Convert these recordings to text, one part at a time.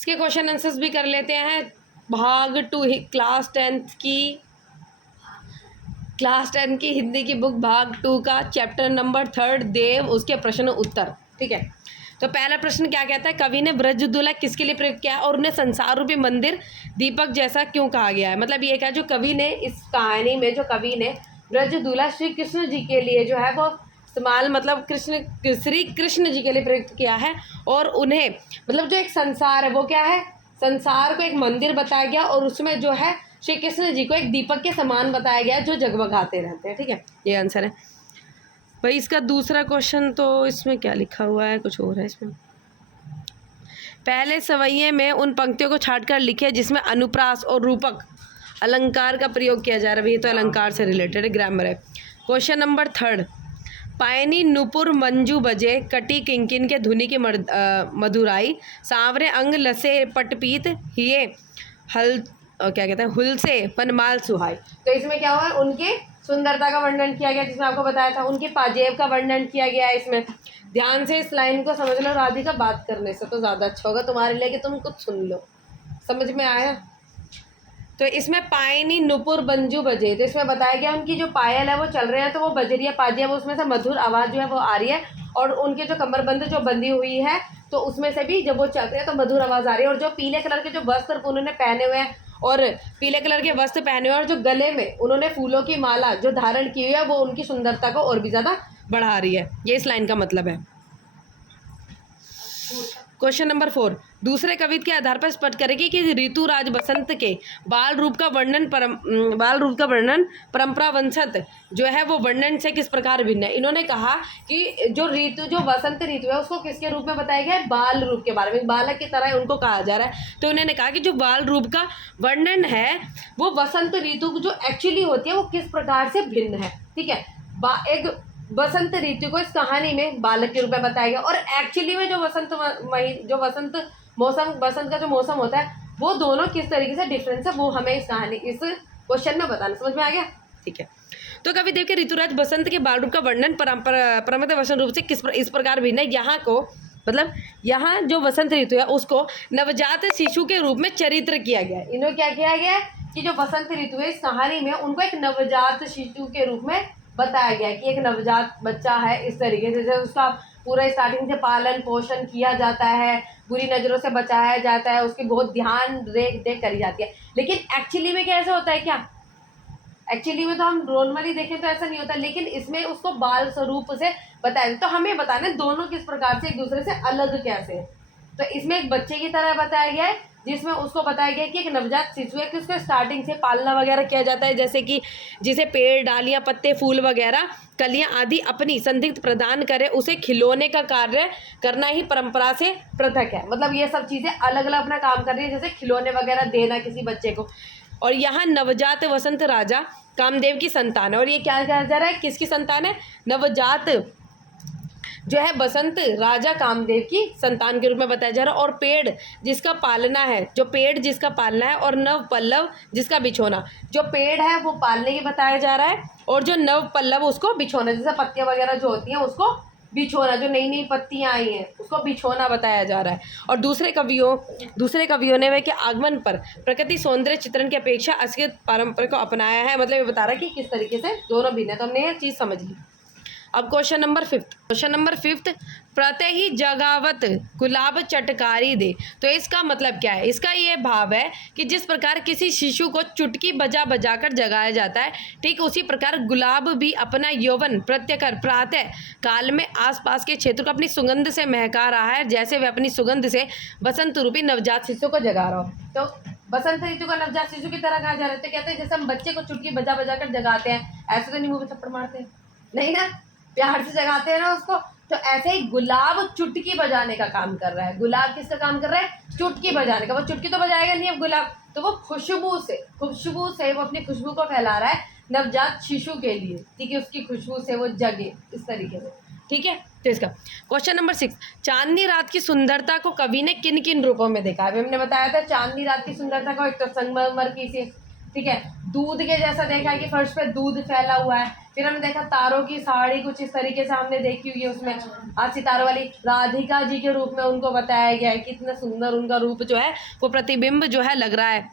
इसके question answers भी कर लेते हैं। भाग 2 क्लास 10 की हिंदी की बुक भाग 2 का चैप्टर नंबर 3 देव, उसके प्रश्न उत्तर। ठीक है, तो पहला प्रश्न क्या कहता है, कवि ने ब्रजदुल्हा किसके लिए प्रयुक्त किया और उन्हें संसार रूपी मंदिर दीपक जैसा क्यों कहा गया है। मतलब ये क्या, जो कवि ने इस कहानी में, जो कवि ने ब्रजदुल्हा श्री कृष्ण जी के लिए जो है वो इस्तेमाल, मतलब श्री कृष्ण जी के लिए प्रयुक्त किया है। और उन्हें मतलब जो एक संसार है वो क्या है, संसार को एक मंदिर बताया गया और उसमें जो है श्री कृष्ण जी को एक दीपक के समान बताया गया जो जगमगाते रहते हैं। ठीक है, ये आंसर है भाई। इसका दूसरा क्वेश्चन तो इसमें क्या लिखा हुआ है, कुछ और है इसमें। पहले सवैये में उन पंक्तियों को छांटकर लिखे जिसमें अनुप्रास और रूपक अलंकार का प्रयोग किया जा रहा है। ये तो अलंकार से रिलेटेड है, ग्रामर है। क्वेश्चन नंबर 3, पायनी नुपुर मंजू बजे कटी किंकिन के धुनी की मधुराई, सांवरे अंग लसे पटपीत हिये हल क्या कहते हैं हुलसे पनमाल सुहाई। तो इसमें क्या हुआ, उनके सुंदरता का वर्णन किया गया, जिसमें आपको बताया था उनके पाजेब का वर्णन किया गया है इसमें। ध्यान से इस लाइन को समझ लो, राधिका बात करने से तो ज़्यादा अच्छा होगा तुम्हारे लिए कि तुम कुछ सुन लो। समझ में आया। तो इसमें पायनी नुपुर बंजू बजे, तो इसमें बताया गया उनकी जो पायल है वो चल रहे हैं तो वो बज रही है, पाजेब उसमें से मधुर आवाज़ जो है वो आ रही है। और उनके जो कमरबंद जो बंदी हुई है तो उसमें से भी जब वो चल रहे हैं तो मधुर आवाज़ आ रही है। और जो पीले कलर के जो वस्त्र उन्होंने पहने हुए हैं और पीले कलर के वस्त्र पहने हुए और जो गले में उन्होंने फूलों की माला जो धारण की हुई है वो उनकी सुंदरता को और भी ज़्यादा बढ़ा रही है। ये इस लाइन का मतलब है। क्वेश्चन नंबर 4, दूसरे कविता के आधार पर स्पष्ट करेगी कि ऋतुराज बसंत के बाल रूप का वर्णन परंपरा वंशत जो है वो वर्णन से किस प्रकार भिन्न है। इन्होंने कहा कि जो वसंत ऋतु है उसको किसके रूप में बताया गया है, बाल रूप के बारे में, बालक की तरह उनको कहा जा रहा है। तो उन्होंने कहा कि जो बाल रूप का वर्णन है वो वसंत ऋतु जो एक्चुअली होती है वो किस प्रकार से भिन्न है। ठीक है, एक बसंत ऋतु को इस कहानी में बालक के रूप में बताया गया और एक्चुअली में जो बसंत का जो मौसम होता है वो दोनों किस तरीके से डिफरेंस है वो हमें इस क्वेश्चन में बताना। समझ में आ गया। ठीक है, तो कवि देव के ऋतुराज बसंत के बाल रूप का वर्णन परंपरागत वसंत रूप से इस प्रकार भिन्न है। यहाँ को मतलब यहाँ जो वसंत ऋतु है उसको नवजात शिशु के रूप में चरित्र किया गया है। इन्होंने क्या किया गया है कि जो बसंत ऋतु है इस कहानी में उनको एक नवजात शिशु के रूप में बताया गया कि एक नवजात बच्चा है, इस तरीके से उसका पूरा स्टार्टिंग से पालन पोषण किया जाता है, बुरी नज़रों से बचाया जाता है, उसकी बहुत ध्यान देख करी जाती है। लेकिन एक्चुअली में कैसे होता है, क्या एक्चुअली में तो हम नॉर्मली देखें तो ऐसा नहीं होता, लेकिन इसमें उसको बाल स्वरूप से बताया। तो हमें बताना है दोनों किस प्रकार से एक दूसरे से अलग कैसे है। तो इसमें एक बच्चे की तरह बताया गया है जिसमें उसको बताया गया कि एक नवजात शिशु है कि उसको स्टार्टिंग से पालना वगैरह किया जाता है, जैसे कि जिसे पेड़ डालियाँ पत्ते फूल वगैरह कलियाँ आदि अपनी संदिग्ध प्रदान करे उसे खिलौने का कार्य करना ही परंपरा से पृथक है। मतलब ये सब चीज़ें अलग अलग अपना काम कर रही है, जैसे खिलौने वगैरह देना किसी बच्चे को। और यहाँ नवजात वसंत राजा कामदेव की संतान है। और ये क्या कहा जा रहा है, किसकी संतान है, नवजात जो है बसंत राजा कामदेव की संतान के रूप में बताया जा रहा है। और पेड़ जिसका पालना है, जो पेड़ जिसका पालना है, और नव पल्लव जिसका बिछोना, जो पेड़ है वो पालने की बताया जा रहा है और जो नव पल्लव उसको बिछोना, जैसे पत्तियां वगैरह जो होती हैं उसको बिछोना, जो नई नई पत्तियां आई हैं उसको बिछोना बताया जा रहा है। और दूसरे कवियों ने वे के आगमन पर प्रकृति सौंदर्य चित्रण की अपेक्षा असलियत परंपरा को अपनाया है। मतलब ये बता रहा है कि किस तरीके से दोनों भिन्न है। तो हमने ये चीज़ समझ ली। अब क्वेश्चन नंबर 5, प्रत्यय ही जगावत गुलाब चटकारी दे। तो इसका मतलब क्या है, इसका ये भाव है कि जिस प्रकार किसी शिशु को चुटकी बजा कर जगाया जाता है, ठीक उसी प्रकार गुलाब भी अपना यौवन प्रत्यकर प्रातः काल में आसपास के क्षेत्र को अपनी सुगंध से महका रहा है, जैसे वह अपनी सुगंध से बसंत रूपी नवजात शिशु को जगा रहा हो। तो बसंत ऋतु का नवजात शिशु की तरह कहा जा रहा है। तो कहते हैं जैसे हम बच्चे को चुटकी बजा कर जगाते हैं, ऐसे तो नहीं मुँह पे थप्पड़ मारते हैं, नहीं ना, प्यार से जगाते हैं ना उसको। तो ऐसे ही गुलाब चुटकी बजाने का काम कर रहा है। गुलाब किसका काम कर रहा है, चुटकी बजाने का। वो चुटकी तो बजाएगा नहीं अब गुलाब, तो वो खुशबू से वो अपनी खुशबू को फैला रहा है नवजात शिशु के लिए, ठीक है, उसकी खुशबू से वो जगे इस तरीके से। ठीक है, तो इसका क्वेश्चन नंबर 6, चांदनी रात की सुंदरता को कवि ने किन किन रूपों में देखा है। हमने बताया था चांदनी रात की सुंदरता को एक तो संगमरमर की से, ठीक है, दूध के जैसा देखा कि फर्श पे दूध फैला हुआ है। फिर हमने देखा तारों की साड़ी कुछ इस तरीके से हमने देखी हुई है, उसमें आज सितारों वाली राधिका जी के रूप में उनको बताया गया है, कितना सुंदर उनका रूप जो है वो प्रतिबिंब जो है लग रहा है,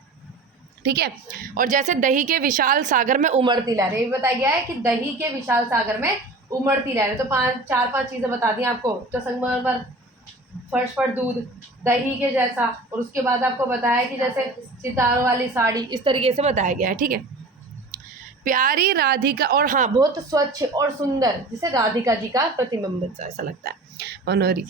ठीक है। और जैसे दही के विशाल सागर में उमड़ती लहरें, ये भी बताया गया है कि दही के विशाल सागर में उमड़ती लहरें। तो चार पांच चीजें बता दी आपको, तो संगमरमर, फर्श पर दूध, दही के जैसा, और उसके बाद आपको बताया कि जैसे सितारों वाली साड़ी, इस तरीके से बताया गया है, ठीक है। प्यारी राधिका, और हाँ बहुत स्वच्छ और सुंदर, जिसे राधिका जी का प्रतिबिंब ऐसा लगता है मनोहरी।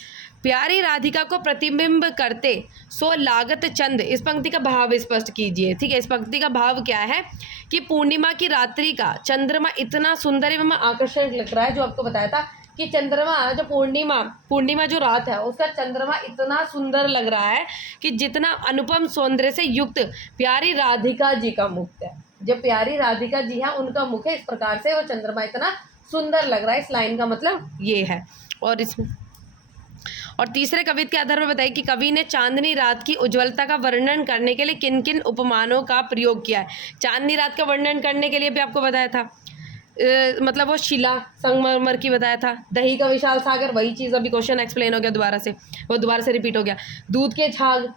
प्यारी राधिका को प्रतिबिंब करते सो लागत चंद, इस पंक्ति का भाव स्पष्ट कीजिए, ठीक है। इस पंक्ति का भाव क्या है कि पूर्णिमा की रात्रि का चंद्रमा इतना सुंदर एवं आकर्षक लग रहा है, जो आपको बताया था कि चंद्रमा जो पूर्णिमा जो रात है उसका चंद्रमा इतना सुंदर लग रहा है कि जितना अनुपम सौंदर्य से युक्त प्यारी राधिका जी का मुख है, जो प्यारी राधिका जी है उनका मुख है, इस प्रकार से वो चंद्रमा इतना सुंदर लग रहा है। इस लाइन का मतलब ये है। और इसमें और तीसरे कविता के आधार पर बताइए कि कवि ने चांदनी रात की उज्ज्वलता का वर्णन करने के लिए किन किन उपमानों का प्रयोग किया है। चांदनी रात का वर्णन करने के लिए भी आपको बताया था, मतलब वो शिला संगमरमर की बताया था, दही का विशाल सागर, वही चीज़ अभी क्वेश्चन एक्सप्लेन हो गया दोबारा से, वो दोबारा से रिपीट हो गया। दूध के झाग,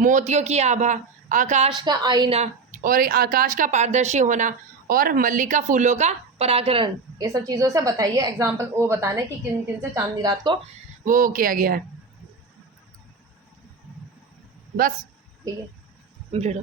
मोतियों की आभा, आकाश का आईना और आकाश का पारदर्शी होना, और मल्लिका फूलों का परागण, ये सब चीज़ों से बताइए एग्जाम्पल वो बताने कि किन किन से चांदनी रात को वो किया गया है। बस ठीक है, कंप्लीट हो।